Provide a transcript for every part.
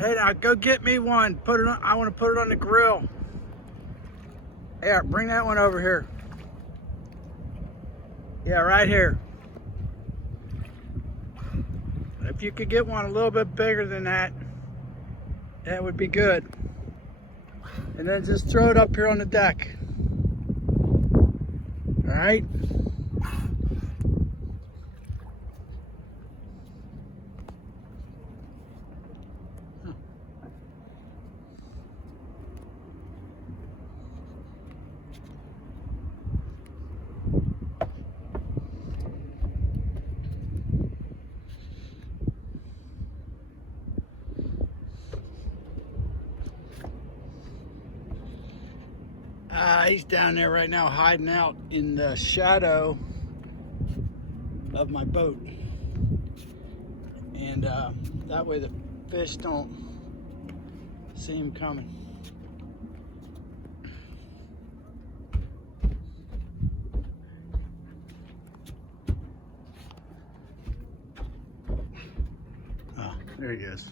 Hey, now go get me one. Put it on. I want to put it on the grill. Here, bring that one over here. Yeah, right here. If you could get one a little bit bigger than that, that would be good. And then just throw it up here on the deck. All right. He's down there right now hiding out in the shadow of my boat. And that way the fish don't see him coming. Oh, there he is.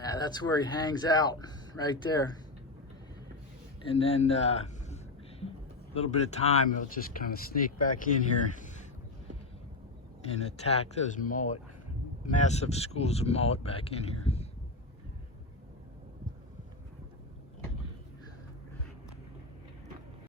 Yeah, that's where he hangs out, right there. And then a little bit of time, he'll just kind of sneak back in here and attack those mullet, massive schools of mullet back in here.